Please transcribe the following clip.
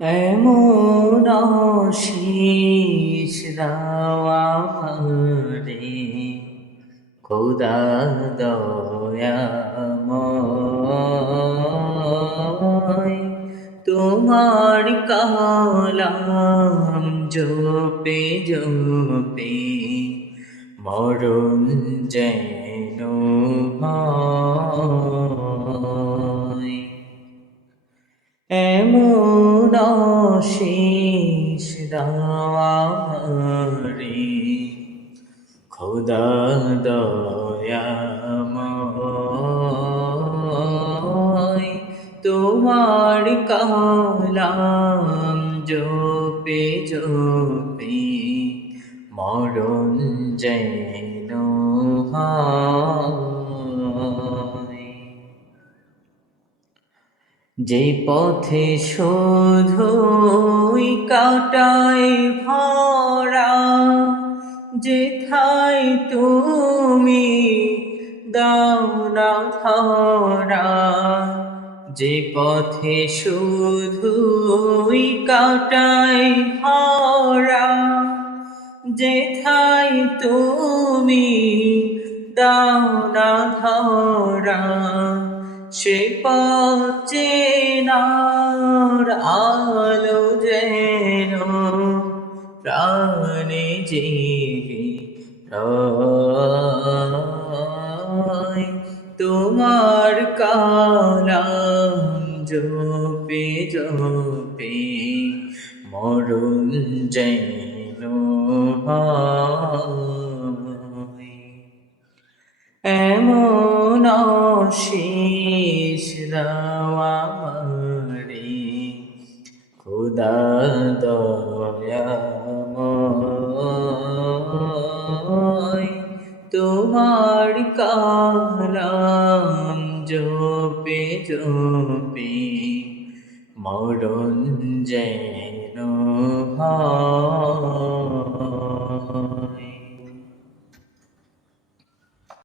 এমন আশিস দাও আমারে খোদা দয়াময়, তোমার কালাম জপে জপে মরণ যেন হয়। এমন আশিস দাও আমারে খোদা দয়াময়, তোমার কালাম জপে জপে মরণ যেন হয়। যে পথে শুধুই কাটায় ভরা, যেথায় তুমি দাও না ধরা। যে পথে শুধুই কাটায় ভরা, যেথায় তুমি দাও না ধরা। সে পথ চেনার আলো যেন প্রাণে জেগে রয়। তোমার কালাম জপে জপে মরণ যেন হয়। এমন আশিস দাও আমারে খোদা দয়াময়, তোমার কালাম জপে জপে মরণ যেন হয়।